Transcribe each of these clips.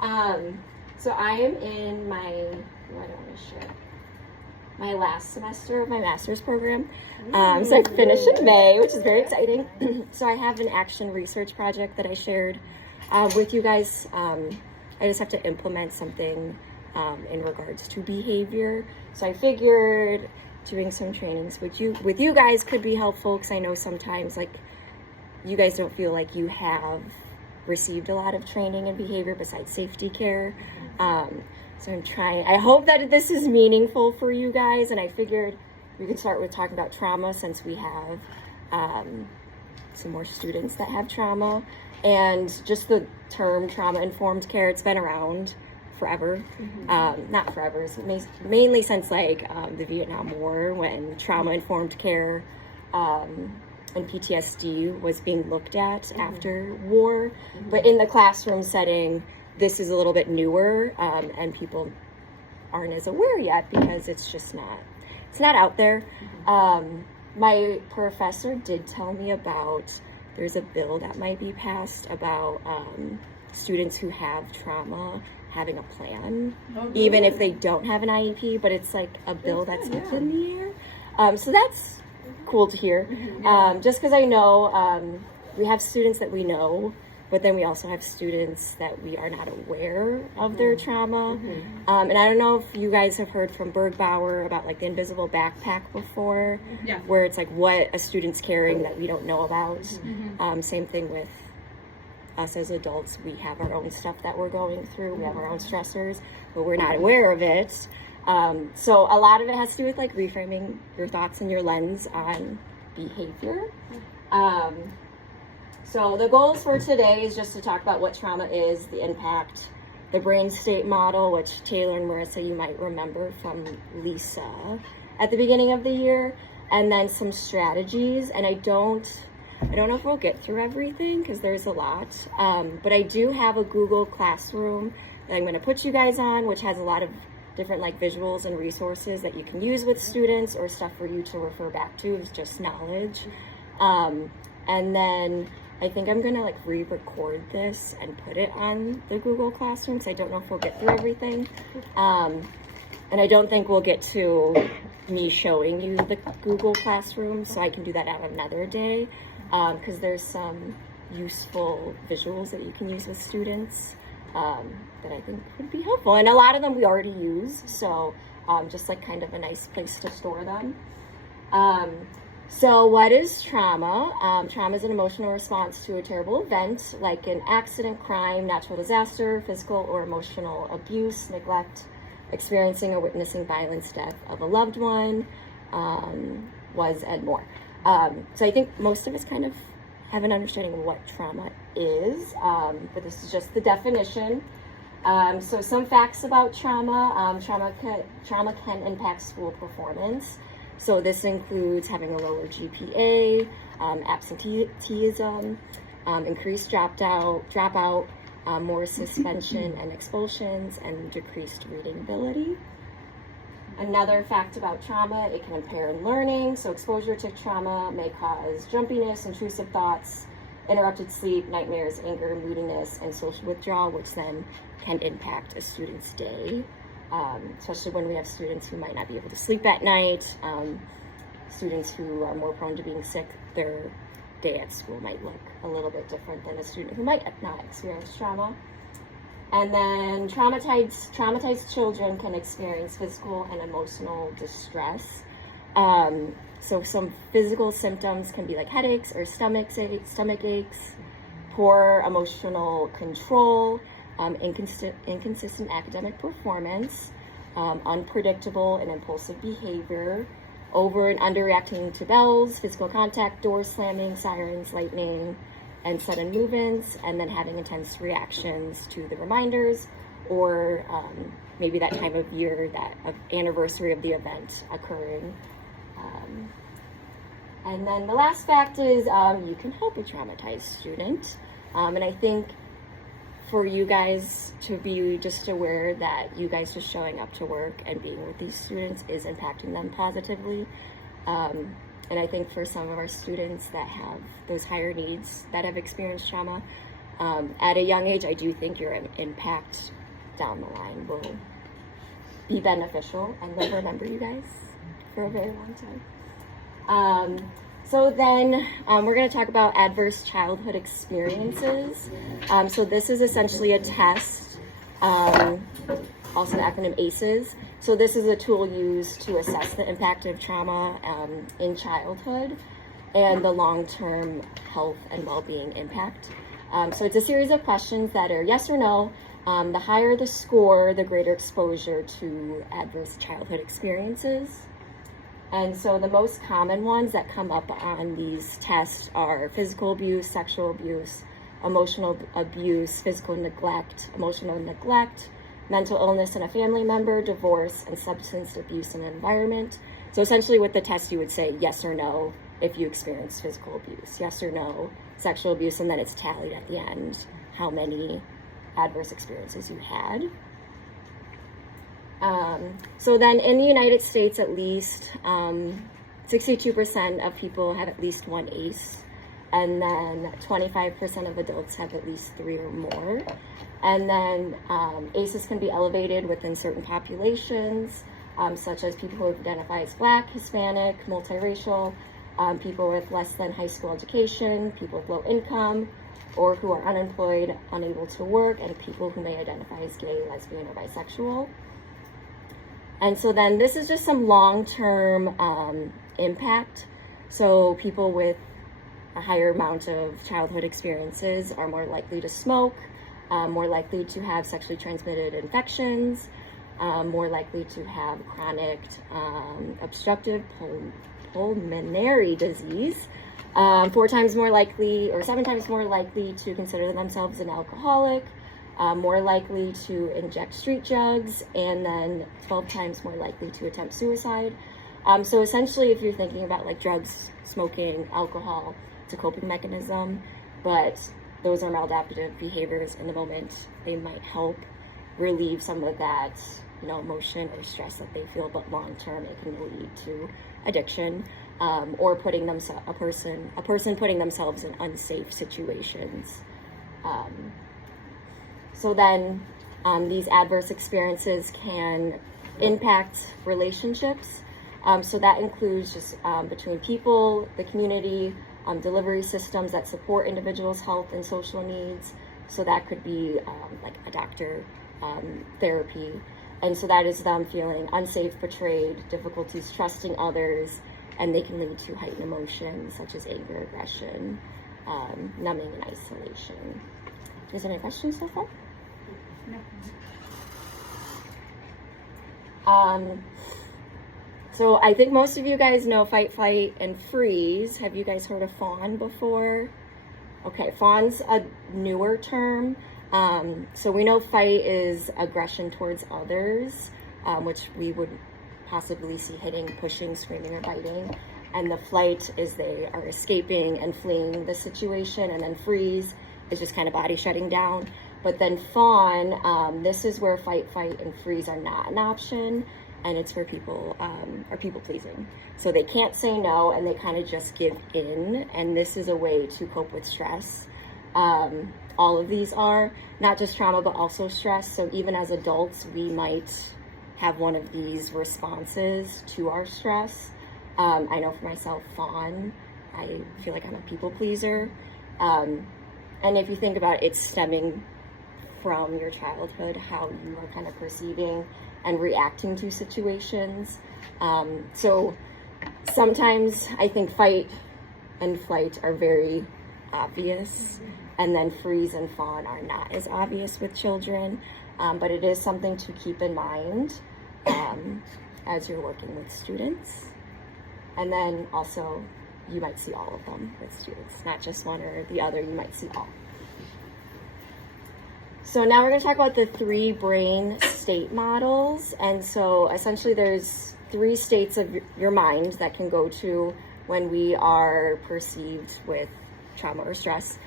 So I am in my, I don't want to share, my last semester of my master's program. So I finished in May, which is very exciting. So I have an action research project that I shared with you guys. I just have to implement something in regards to behavior. So I figured doing some trainings with you guys could be helpful, because I know sometimes like you guys don't feel like you have received a lot of training in behavior besides safety care. So I hope that this is meaningful for you guys, and I figured we could start with talking about trauma, since we have some more students that have trauma. And just the term trauma-informed care, it's been around forever. Not forever, it's mainly since like the Vietnam War, when trauma-informed care and PTSD was being looked at after war. But in the classroom setting, this is a little bit newer, and people aren't as aware yet because it's not out there. My professor did tell me about, there's a bill that might be passed about students who have trauma having a plan, even if they don't have an IEP, but it's like a bill that's up in the air. So that's cool to hear. Just because I know we have students that we know, but then we also have students that we are not aware of their trauma. And I don't know if you guys have heard from Bergbauer about like the invisible backpack before, where it's like what a student's carrying that we don't know about. Same thing with us as adults. We have our own stuff that we're going through. We have our own stressors, but we're not aware of it. So a lot of it has to do with like reframing your thoughts and your lens on behavior. So the goals for today is just to talk about what trauma is, the impact, the brain state model, which Taylor and Marissa, you might remember from Lisa at the beginning of the year, and then some strategies. And I don't know if we'll get through everything because there's a lot, but I do have a Google Classroom that I'm going to put you guys on, which has a lot of different like visuals and resources that you can use with students, or stuff for you to refer back to is just knowledge. And then I think I'm gonna like re-record this and put it on the Google Classroom, because I don't know if we'll get through everything. And I don't think we'll get to me showing you the Google Classroom, so I can do that at another day, because there's some useful visuals that you can use with students that I think would be helpful. And a lot of them we already use, so just like kind of a nice place to store them. So what is trauma? Trauma is an emotional response to a terrible event, like an accident, crime, natural disaster, physical or emotional abuse, neglect, experiencing or witnessing violence, death of a loved one, and more. So I think most of us kind of have an understanding of what trauma is, but this is just the definition. So some facts about trauma. Trauma can impact school performance. So this includes having a lower GPA, absenteeism, increased dropout, more suspension and expulsions, and decreased reading ability. Another fact about trauma, it can impair learning. So exposure to trauma may cause jumpiness, intrusive thoughts, interrupted sleep, nightmares, anger, moodiness, and social withdrawal, which then can impact a student's day. Especially when we have students who might not be able to sleep at night, students who are more prone to being sick, their day at school might look a little bit different than a student who might not experience trauma. And then traumatized children can experience physical and emotional distress. So some physical symptoms can be like headaches or stomach aches, poor emotional control, inconsistent academic performance, unpredictable and impulsive behavior, over and underreacting to bells, physical contact, door slamming, sirens, lightning, and sudden movements, and then having intense reactions to the reminders, or maybe that time of year, that anniversary of the event occurring. And then the last fact is you can help a traumatized student. And I think for you guys to be just aware that you guys just showing up to work and being with these students is impacting them positively. And I think for some of our students that have those higher needs that have experienced trauma, At a young age, I do think your impact down the line will be beneficial, and they'll remember you guys for a very long time. So then we're going to talk about adverse childhood experiences. So this is essentially a test, also the acronym ACEs. So this is a tool used to assess the impact of trauma in childhood and the long-term health and well-being impact. So it's a series of questions that are yes or no. The higher the score, the greater exposure to adverse childhood experiences. And so the most common ones that come up on these tests are physical abuse, sexual abuse, emotional abuse, physical neglect, emotional neglect, mental illness in a family member, divorce, and substance abuse in an environment. So essentially with the test, you would say yes or no if you experience physical abuse, yes or no, sexual abuse, and then it's tallied at the end how many adverse experiences you had. So then in the United States, at least 62% of people have at least one ACE, and then 25% of adults have at least 3 or more. And then ACEs can be elevated within certain populations, such as people who identify as Black, Hispanic, multiracial, people with less than high school education, people with low income, or who are unemployed, unable to work, and people who may identify as gay, lesbian, or bisexual. And so then this is just some long-term impact. So people with a higher amount of childhood experiences are more likely to smoke, more likely to have sexually transmitted infections, more likely to have chronic obstructive pulmonary disease, 4 times more likely or 7 times more likely to consider themselves an alcoholic, more likely to inject street drugs, and then 12 times more likely to attempt suicide. So essentially, if you're thinking about like drugs, smoking, alcohol, it's a coping mechanism, but those are maladaptive behaviors in the moment. They might help relieve some of that, emotion or stress that they feel, but long term it can lead to addiction, or putting a person putting themselves in unsafe situations. So then these adverse experiences can impact relationships. So that includes just between people, the community, delivery systems that support individuals' health and social needs. So that could be like a doctor, therapy. And so that is them feeling unsafe, betrayed, difficulties trusting others, and they can lead to heightened emotions such as anger, aggression, numbing, and isolation. Is there any questions so far? No. So I think most of you guys know fight, flight, and freeze. Have you guys heard of fawn before? Okay, fawn's a newer term. So we know fight is aggression towards others, which we would possibly see hitting, pushing, screaming, or biting. And the flight is they are escaping and fleeing the situation. And then freeze is just kind of body shutting down. But then fawn, this is where fight, flight, and freeze are not an option. And it's where people are people pleasing. So they can't say no, and they kind of just give in. And this is a way to cope with stress. All of these are not just trauma, but also stress. So even as adults, we might have one of these responses to our stress. I know for myself, fawn, I feel like I'm a people pleaser. And if you think about it, it's stemming from your childhood, how you are kind of perceiving and reacting to situations. So sometimes I think fight and flight are very obvious, and then freeze and fawn are not as obvious with children, but it is something to keep in mind as you're working with students. And then also you might see all of them with students, not just one or the other, you might see all. So now we're going to talk about the 3 brain state models. And so essentially there's 3 states of your mind that can go to when we are perceived with trauma or stress.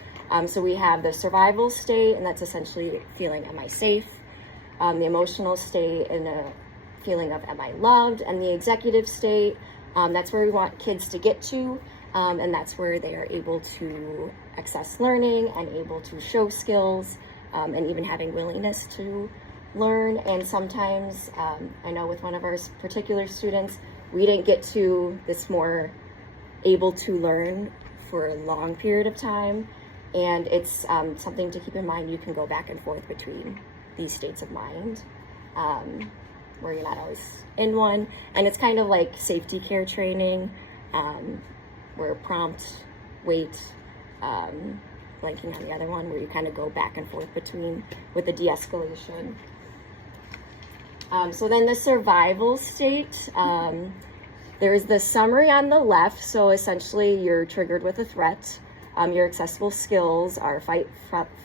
So we have the survival state, and that's essentially feeling, am I safe? The emotional state and a feeling of, am I loved? And the executive state, that's where we want kids to get to. and that's where they are able to access learning and able to show skills, and even having willingness to learn. And sometimes, I know with one of our particular students, we didn't get to this more able to learn for a long period of time. And it's something to keep in mind. You can go back and forth between these states of mind, where you're not always in one. And it's kind of like safety care training, where prompt, wait, blanking on the other one, where you kind of go back and forth between with the de-escalation. So then the survival state, there's the summary on the left. So essentially you're triggered with a threat. Your accessible skills are fight,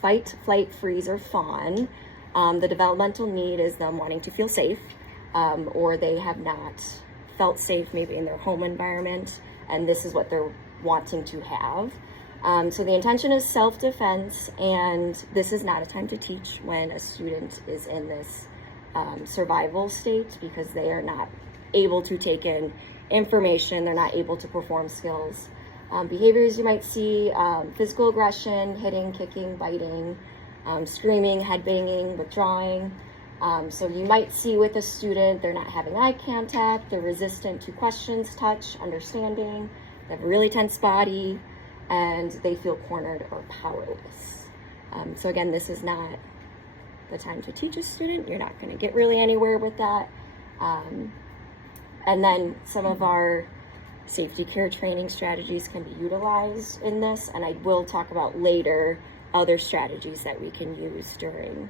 flight, freeze, or fawn. The developmental need is them wanting to feel safe, or they have not felt safe maybe in their home environment, and this is what they're wanting to have. So the intention is self-defense, and this is not a time to teach when a student is in this survival state, because they are not able to take in information, they're not able to perform skills. Behaviors you might see, physical aggression, hitting, kicking, biting, screaming, headbanging, withdrawing. So you might see with a student, they're not having eye contact, they're resistant to questions, touch, understanding, they have a really tense body, and they feel cornered or powerless. So again, this is not the time to teach a student. You're not going to get really anywhere with that. And then some of our safety care training strategies can be utilized in this, and I will talk about later other strategies that we can use during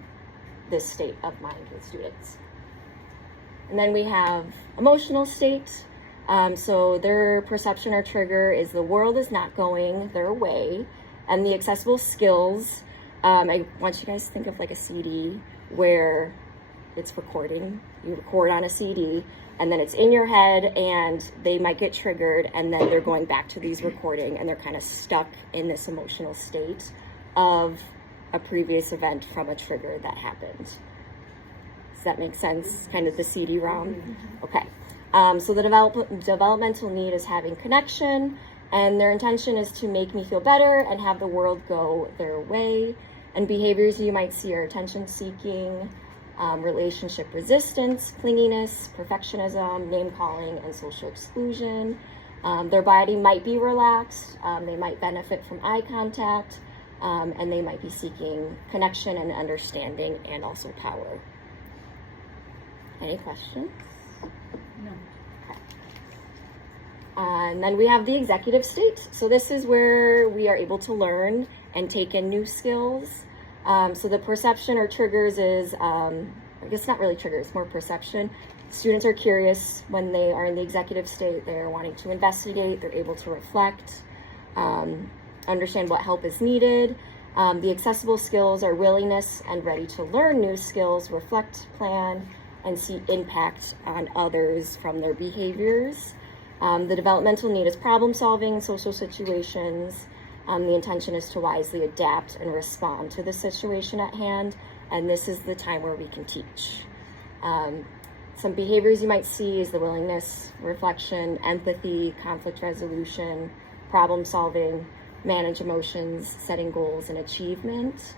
this state of mind with students. And then we have emotional state. So their perception or trigger is the world is not going their way, and the accessible skills, I want you guys to think of like a CD where it's recording. You record on a CD, and then it's in your head, and they might get triggered, and then they're going back to these recording, and they're kind of stuck in this emotional state of a previous event from a trigger that happened. Does that make sense? Kind of the CD-ROM? Okay. So the developmental need is having connection, and their intention is to make me feel better and have the world go their way. And behaviors you might see are attention-seeking, relationship resistance, clinginess, perfectionism, name-calling, and social exclusion. Their body might be relaxed. They might benefit from eye contact, and they might be seeking connection and understanding, and also power. Any questions? No. Okay. And then we have the executive state. So this is where we are able to learn and take in new skills. So the perception or triggers is, I guess not really triggers, more perception. Students are curious when they are in the executive state. They're wanting to investigate. They're able to reflect, understand what help is needed. The accessible skills are willingness and ready to learn new skills, reflect, plan, and see impact on others from their behaviors. The developmental need is problem solving in social situations. The intention is to wisely adapt and respond to the situation at hand, and this is the time where we can teach. Some behaviors you might see is the willingness, reflection, empathy, conflict resolution, problem solving, manage emotions, setting goals, and achievement.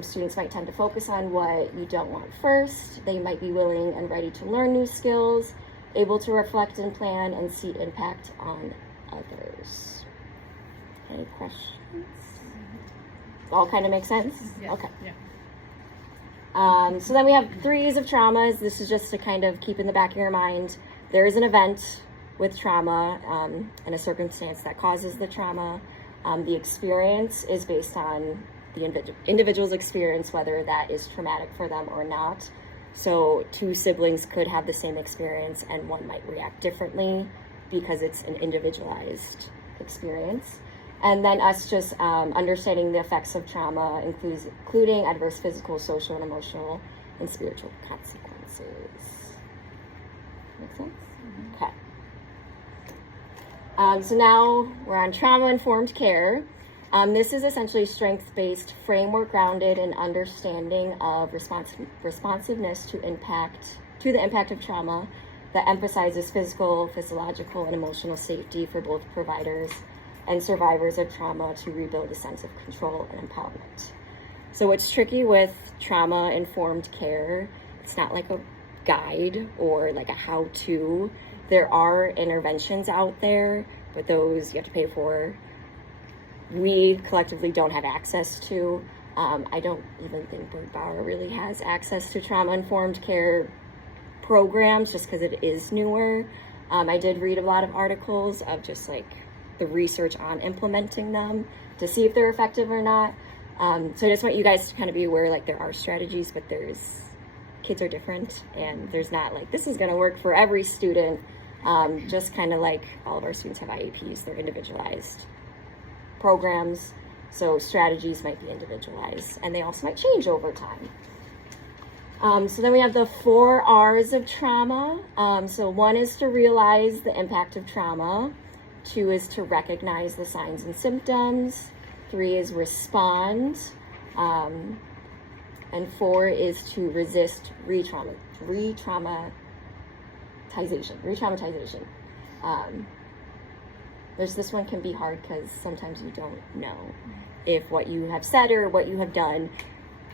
Students might tend to focus on what you don't want first. They might be willing and ready to learn new skills, able to reflect and plan, and see impact on others. Any questions? All kind of make sense? Yeah. Okay. Yeah. So then we have 3 E's of traumas. This is just to kind of keep in the back of your mind. There is an event with trauma and a circumstance that causes the trauma. The experience is based on the individual's experience, whether that is traumatic for them or not. So 2 siblings could have the same experience, and one might react differently because it's an individualized experience. And then us just understanding the effects of trauma, including adverse physical, social, and emotional, and spiritual consequences. Make sense? Mm-hmm. Okay. So now we're on trauma-informed care. This is essentially a strength-based framework grounded in understanding of responsiveness to the impact of trauma that emphasizes physical, physiological, and emotional safety for both providers and survivors of trauma to rebuild a sense of control and empowerment. So what's tricky with trauma-informed care, it's not like a guide or like a how-to. There are interventions out there, but those you have to pay for. We collectively don't have access to. I don't even think Bird Bauer really has access to trauma-informed care programs just because it is newer. I did read a lot of articles of just like the research on implementing them to see if they're effective or not. So I just want you guys to kind of be aware, like there are strategies, but kids are different, and there's not like, this is gonna work for every student. Just kind of like all of our students have IEPs, they're individualized programs. So strategies might be individualized, and they also might change over time. So then we have the 4 R's of trauma. So 1 is to realize the impact of trauma. 2 is to recognize the signs and symptoms. 3 is respond. And 4 is to resist re-traumatization. This one can be hard because sometimes you don't know if what you have said or what you have done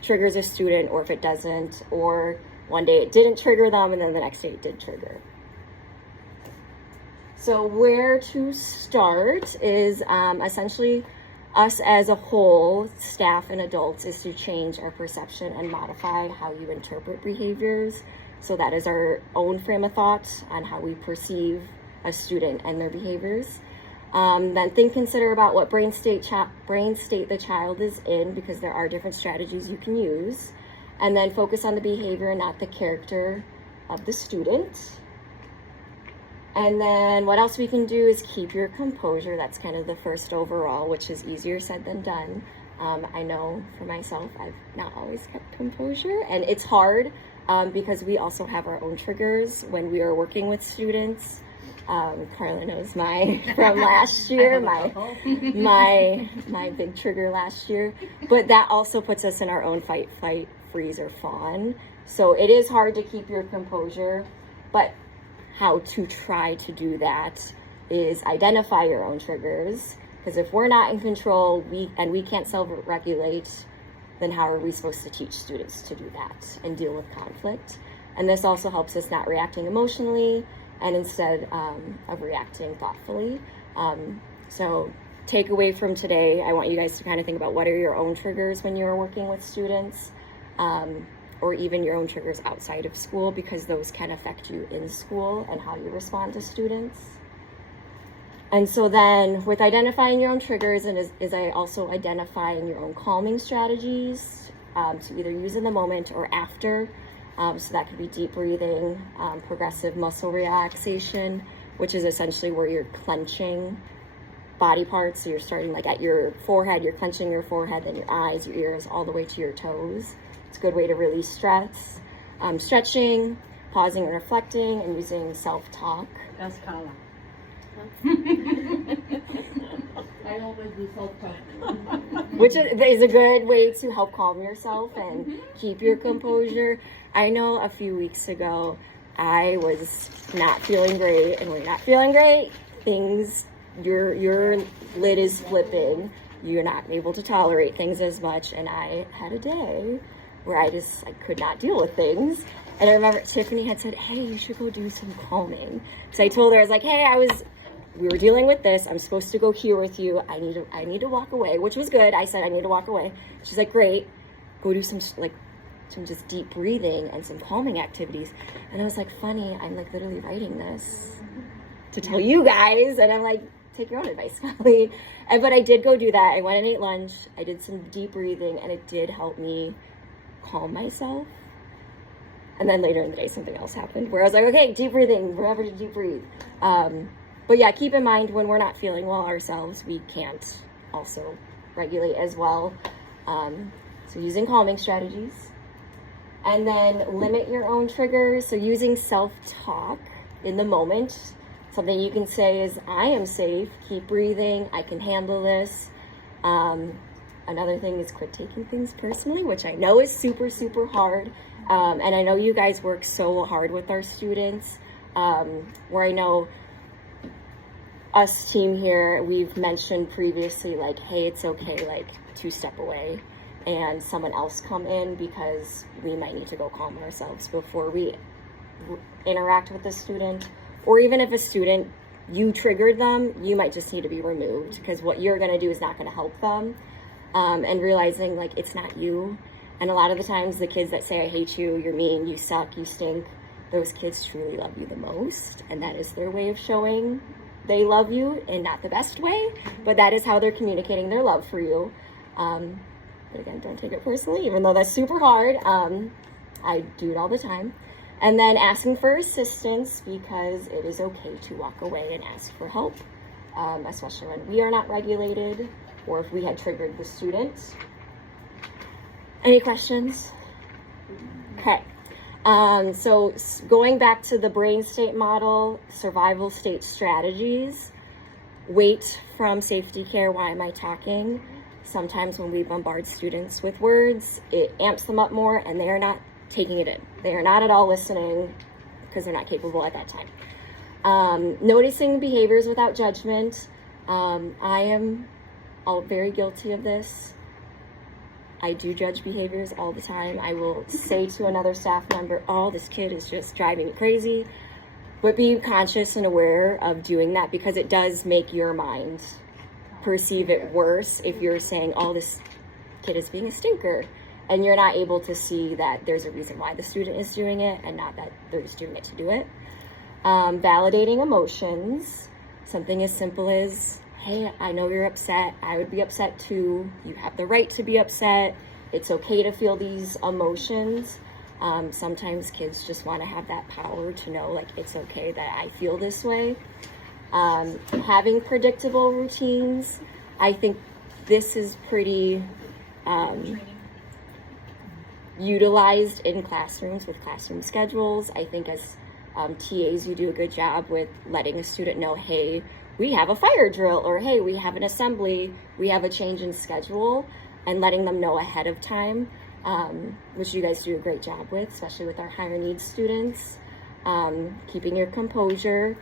triggers a student, or if it doesn't, or one day it didn't trigger them and then the next day it did trigger. So where to start is essentially us as a whole, staff and adults, is to change our perception and modify how you interpret behaviors. So that is our own frame of thought on how we perceive a student and their behaviors. Then consider about what brain state the child is in, because there are different strategies you can use. And then focus on the behavior and not the character of the student. And then what else we can do is keep your composure. That's kind of the first overall, which is easier said than done. I know for myself, I've not always kept composure, and it's hard because we also have our own triggers when we are working with students. Carla knows from last year, my big trigger last year, but that also puts us in our own fight, freeze, or fawn. So it is hard to keep your composure, but how to try to do that is identify your own triggers, because if we're not in control, we can't self-regulate, then how are we supposed to teach students to do that and deal with conflict? And this also helps us not reacting emotionally, and instead of reacting thoughtfully. So take away from today, I want you guys to kind of think about what are your own triggers when you're working with students, or even your own triggers outside of school, because those can affect you in school and how you respond to students. And so then with identifying your own triggers, and is I also identifying your own calming strategies to either use in the moment or after. So that could be deep breathing, progressive muscle relaxation, which is essentially where you're clenching body parts. So you're starting like at your forehead, you're clenching your forehead, then your eyes, your ears, all the way to your toes. It's a good way to release stress. Stretching, pausing and reflecting, and using self-talk. That's Carla. I always do self-talk. Which is a good way to help calm yourself and keep your composure. I know a few weeks ago, I was not feeling great, and when you're not feeling great, your lid is flipping. You're not able to tolerate things as much, and I had a day where I could not deal with things. And I remember Tiffany had said, hey, you should go do some calming. So I told her, I was like, hey, we were dealing with this. I'm supposed to go here with you. I need to walk away, which was good. I said, I need to walk away. She's like, great, go do some just deep breathing and some calming activities. And I was like, funny, I'm like literally writing this to tell you guys. And I'm like, take your own advice, Colleen. But I did go do that. I went and ate lunch. I did some deep breathing, and it did help me calm myself. And then later in the day, something else happened where I was like, okay, deep breathing, remember to deep breathe. But yeah, keep in mind when we're not feeling well ourselves, we can't also regulate as well. So using calming strategies. And then limit your own triggers. So using self-talk in the moment. Something you can say is, I am safe, keep breathing, I can handle this. Another thing is quit taking things personally, which I know is super, super hard. And I know you guys work so hard with our students, where I know us team here, we've mentioned previously, like, hey, it's okay, like, to step away and someone else come in because we might need to go calm ourselves before we interact with the student. Or even if a student, you triggered them, you might just need to be removed because what you're going to do is not going to help them. And realizing, like, it's not you. And a lot of the times the kids that say, I hate you, you're mean, you suck, you stink, those kids truly love you the most. And that is their way of showing they love you in not the best way, but that is how they're communicating their love for you. But again, don't take it personally, even though that's super hard. I do it all the time. And then asking for assistance, because it is okay to walk away and ask for help, especially when we are not regulated or if we had triggered the student. Any questions? Okay. So going back to the brain state model, survival state strategies, wait from safety care. Why am I talking? Sometimes when we bombard students with words, it amps them up more and they are not taking it in. They are not at all listening because they're not capable at that time. Noticing behaviors without judgment. I am very guilty of this. I do judge behaviors all the time. I will say to another staff member, oh, this kid is just driving me crazy. But be conscious and aware of doing that because it does make your mind perceive it worse if you're saying, oh, this kid is being a stinker. And you're not able to see that there's a reason why the student is doing it and not that they're just doing it to do it. Validating emotions. Something as simple as, hey, I know you're upset. I would be upset too. You have the right to be upset. It's okay to feel these emotions. Sometimes kids just want to have that power to know, like, it's okay that I feel this way. Having predictable routines. I think this is pretty utilized in classrooms with classroom schedules. I think as TAs, you do a good job with letting a student know, hey, we have a fire drill, or hey, we have an assembly, we have a change in schedule, and letting them know ahead of time, which you guys do a great job with, especially with our higher needs students. Keeping your composure,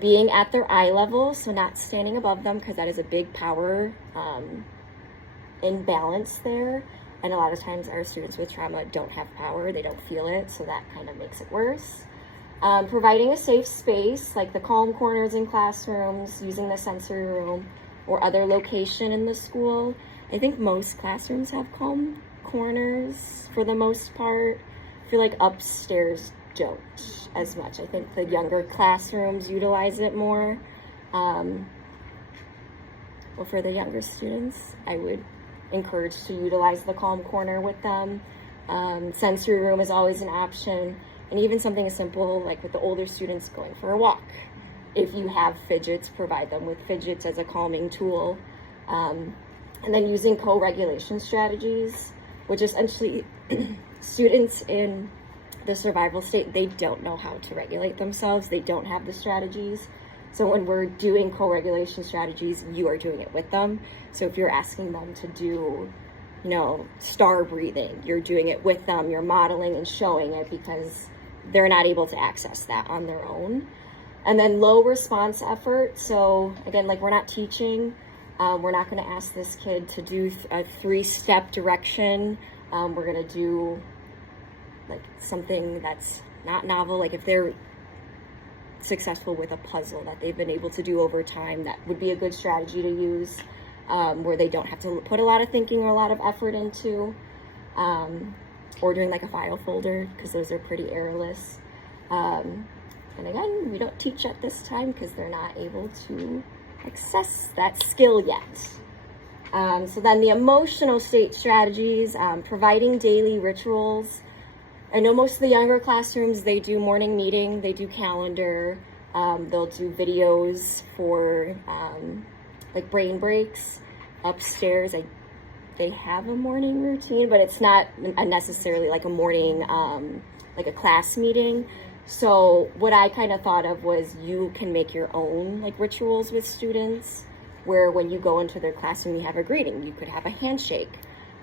being at their eye level, so not standing above them, because that is a big power imbalance there. And a lot of times our students with trauma don't have power, they don't feel it, so that kind of makes it worse. Providing a safe space, like the calm corners in classrooms, using the sensory room or other location in the school. I think most classrooms have calm corners for the most part. I feel like upstairs don't as much. I think the younger classrooms utilize it more. Well, for the younger students, I would encourage to utilize the calm corner with them. Sensory room is always an option. And even something as simple like with the older students, going for a walk. If you have fidgets, provide them with fidgets as a calming tool. And then using co-regulation strategies, which essentially students in the survival state, they don't know how to regulate themselves. They don't have the strategies. So when we're doing co-regulation strategies, you are doing it with them. So if you're asking them to do, star breathing, you're doing it with them, you're modeling and showing it because they're not able to access that on their own. And then low response effort. So again, like, we're not teaching. We're not going to ask this kid to do a 3-step direction. We're going to do like something that's not novel. Like if they're successful with a puzzle that they've been able to do over time, that would be a good strategy to use, where they don't have to put a lot of thinking or a lot of effort into. Or doing like a file folder, because those are pretty errorless. And again, we don't teach at this time because they're not able to access that skill yet. So then the emotional state strategies, providing daily rituals. I know most of the younger classrooms, they do morning meeting, they do calendar, they'll do videos for like brain breaks. Upstairs, they have a morning routine, but it's not necessarily like a morning, like a class meeting. So what I kind of thought of was you can make your own like rituals with students, where when you go into their classroom, you have a greeting. You could have a handshake.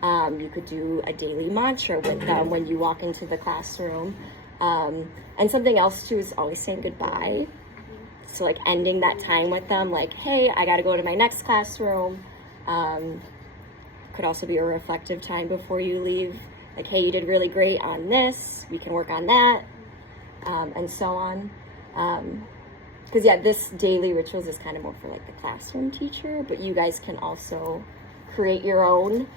You could do a daily mantra with them when you walk into the classroom. And something else too is always saying goodbye. So like ending that time with them, like, hey, I got to go to my next classroom. Could also be a reflective time before you leave. Like, hey, you did really great on this. We can work on that, and so on. Because yeah, this daily rituals is kind of more for like the classroom teacher, but you guys can also create your own.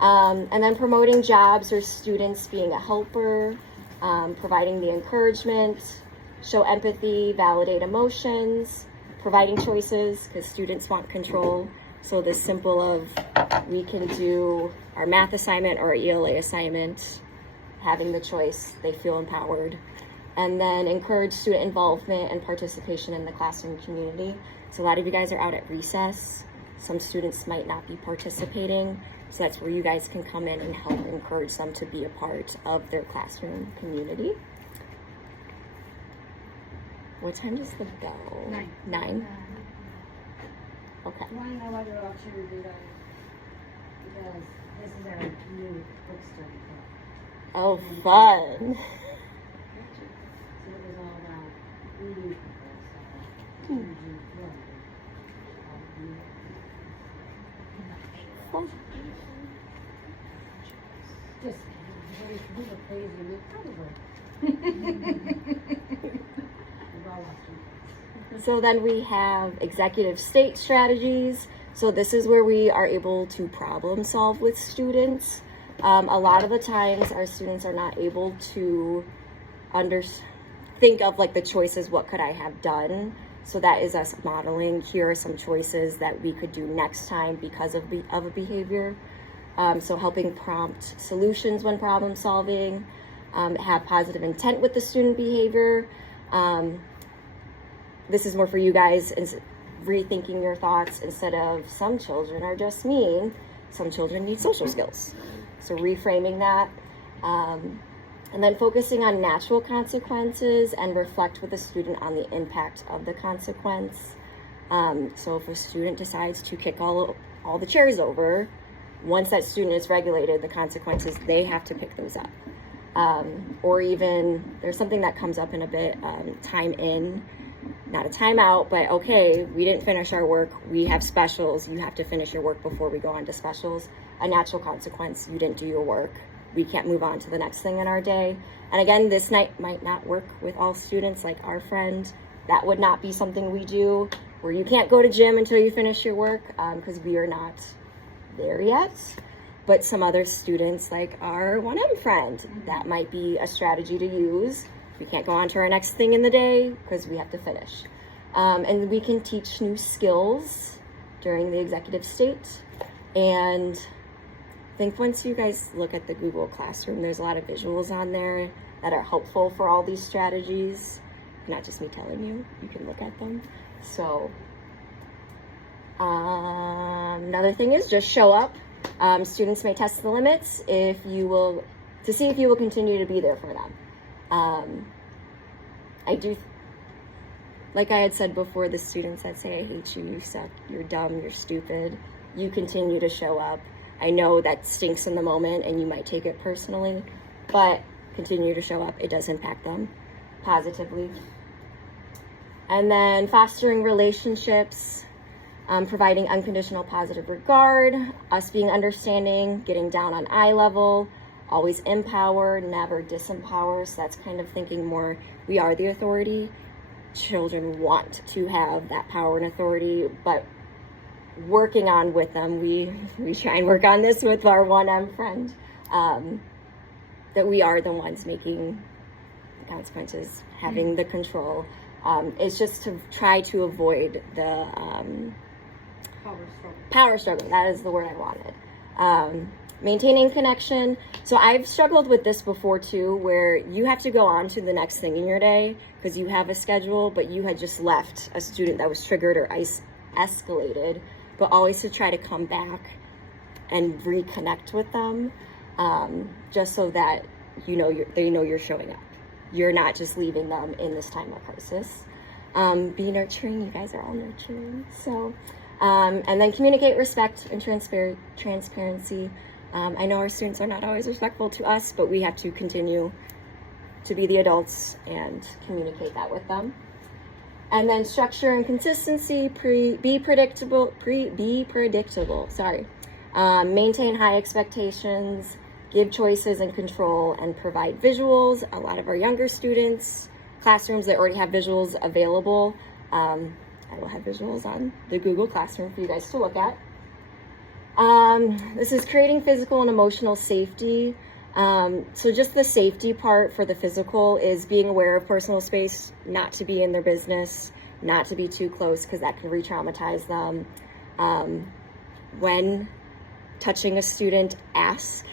And then promoting jobs or students being a helper, providing the encouragement, show empathy, validate emotions, providing choices because students want control. So the simple of we can do our math assignment or our ELA assignment, having the choice, they feel empowered. And then encourage student involvement and participation in the classroom community. So a lot of you guys are out at recess. Some students might not be participating. So that's where you guys can come in and help encourage them to be a part of their classroom community. What time does the bell? 9. 9? Okay. You want to know why they're all cheerleaders? Because this is our new book study club. Oh, fun. So it was all about reading people, so energy Fun. just we were crazy and probably. We're all watching. So then we have executive state strategies. So this is where we are able to problem solve with students. A lot of the times our students are not able to think of like the choices, what could I have done? So that is us modeling, here are some choices that we could do next time because of a behavior. So helping prompt solutions when problem solving, have positive intent with the student behavior. This is more for you guys, rethinking your thoughts instead of some children are just mean, some children need social skills. So reframing that. And then focusing on natural consequences and reflect with the student on the impact of the consequence. So if a student decides to kick all the chairs over, once that student is regulated, the consequences, they have to pick those up. Or even, there's something that comes up in a bit, time in, not a timeout, but okay, we didn't finish our work, we have specials, you have to finish your work before we go on to specials. A natural consequence, you didn't do your work, we can't move on to the next thing in our day. And again, this night might not work with all students, like our friend, that would not be something we do, where you can't go to gym until you finish your work, because we are not there yet. But some other students, like our 1M friend, that might be a strategy to use. We can't go on to our next thing in the day because we have to finish. And we can teach new skills during the executive state. And I think once you guys look at the Google Classroom, there's a lot of visuals on there that are helpful for all these strategies. Not just me telling you, you can look at them. So another thing is just show up. Students may test the limits to see if you will continue to be there for them. Like I had said before, the students that say, I hate you, you suck, you're dumb, you're stupid, you continue to show up. I know that stinks in the moment and you might take it personally, but continue to show up. It does impact them positively. And then fostering relationships, providing unconditional positive regard, us being understanding, getting down on eye level, always empower, never disempower. So that's kind of thinking more, we are the authority. Children want to have that power and authority, but working on with them, we try and work on this with our 1M friend, that we are the ones making the consequences, having the control. It's just to try to avoid the power struggle. That is the word I wanted. Maintaining connection. So I've struggled with this before too, where you have to go on to the next thing in your day because you have a schedule, but you had just left a student that was triggered or escalated, but always to try to come back and reconnect with them, just so that they know you're showing up. You're not just leaving them in this time of crisis. Be nurturing. You guys are all nurturing. So, and then communicate respect and transparency. I know our students are not always respectful to us, but we have to continue to be the adults and communicate that with them. And then structure and consistency, be predictable. Sorry. Maintain high expectations, give choices and control, and provide visuals. A lot of our younger students, classrooms that already have visuals available. I will have visuals on the Google Classroom for you guys to look at. This is creating physical and emotional safety. So just the safety part for the physical is being aware of personal space, not to be in their business, not to be too close because that can re-traumatize them. When touching a student, ask.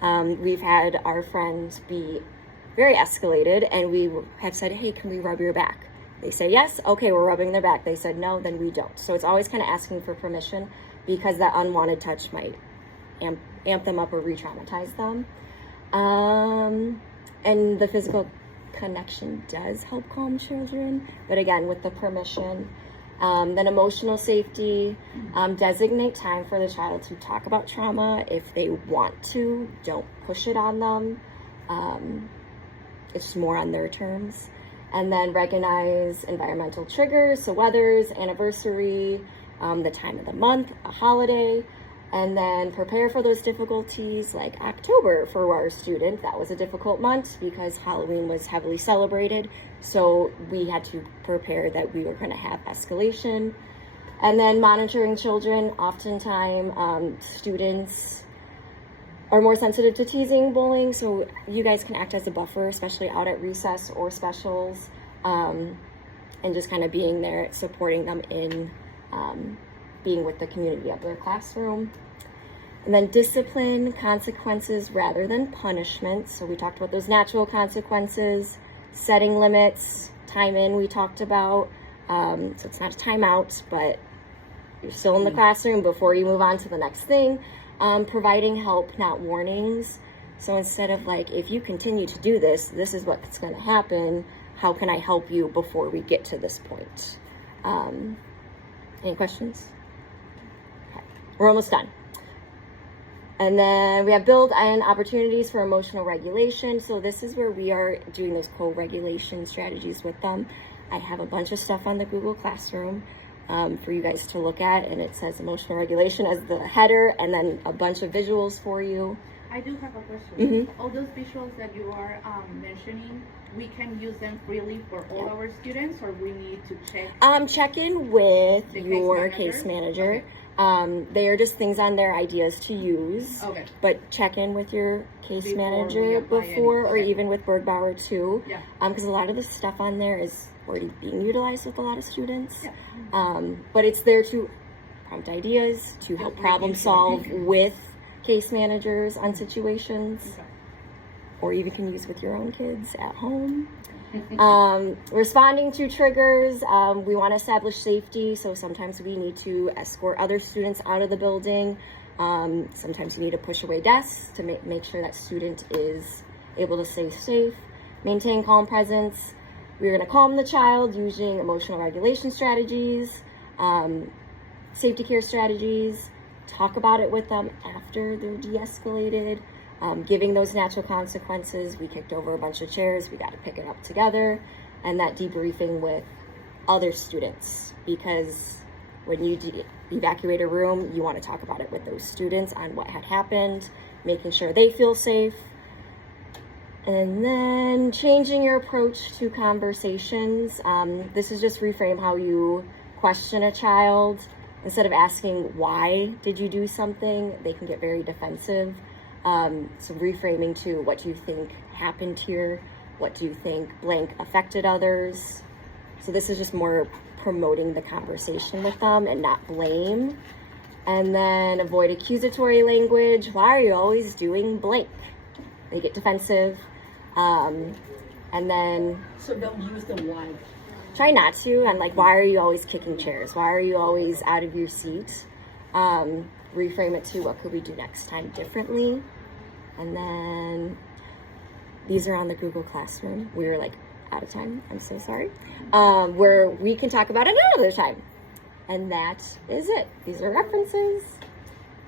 We've had our friends be very escalated and we have said, hey, can we rub your back? They say yes, okay, we're rubbing their back. They said no, then we don't. So it's always kind of asking for permission because that unwanted touch might amp them up or re-traumatize them. And the physical connection does help calm children, but again, with the permission. Then emotional safety, designate time for the child to talk about trauma if they want to. Don't push it on them. It's more on their terms. And then recognize environmental triggers, so weathers, anniversary, the time of the month, a holiday, and then prepare for those difficulties like October for our student. That was a difficult month because Halloween was heavily celebrated. So we had to prepare that we were going to have escalation. And then monitoring children. Oftentimes, students are more sensitive to teasing, bullying. So you guys can act as a buffer, especially out at recess or specials, and just kind of being there, supporting them in being with the community of their classroom. And then discipline, consequences rather than punishment. So we talked about those natural consequences, setting limits, time in we talked about. So it's not a timeout, but you're still in the classroom before you move on to the next thing. Providing help, not warnings. So instead of like, if you continue to do this, this is what's going to happen. How can I help you before we get to this point? Any questions? Okay. We're almost done. And then we have build in opportunities for emotional regulation. So this is where we are doing those co-regulation strategies with them. I have a bunch of stuff on the Google Classroom for you guys to look at, and it says emotional regulation as the header, and then a bunch of visuals for you. I do have a question. Mm-hmm. All those visuals that you are mentioning, we can use them freely for all our students, or we need to check? Check in with The your case case manager? manager. They are just things on their ideas to use. Okay. But check in with your case Before we manager apply before, or okay. even with Bergbauer too. Yeah. Because a lot of the stuff on there is already being utilized with a lot of students. Yeah. But it's there to prompt ideas, to help Just problem making sure. solve with case managers on situations, Okay. or even can use with your own kids at home. Responding to triggers, we want to establish safety, so sometimes we need to escort other students out of the building. Sometimes you need to push away desks to make sure that student is able to stay safe. Maintain calm presence. We're going to calm the child using emotional regulation strategies, safety care strategies, talk about it with them after they're de-escalated. Giving those natural consequences. We kicked over a bunch of chairs, we got to pick it up together, and that debriefing with other students, because when you evacuate a room, you want to talk about it with those students on what had happened, making sure they feel safe. And then changing your approach to conversations. This is just reframe how you question a child. Instead of asking, why did you do something? They can get very defensive. So reframing to, what do you think happened here? What do you think blank affected others? So this is just more promoting the conversation with them and not blame. And then avoid accusatory language. Why are you always doing blank? They get defensive. And then So don't use the why. try not to. And like, why are you always kicking chairs? Why are you always out of your seat? Reframe it to, what could we do next time differently? And then these are on the Google Classroom. We were like out of time. I'm so sorry. Where we can talk about it another time. And that is it. These are references.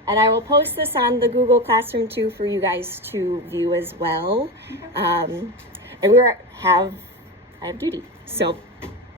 And I will post this on the Google Classroom too for you guys to view as well. And I have duty. So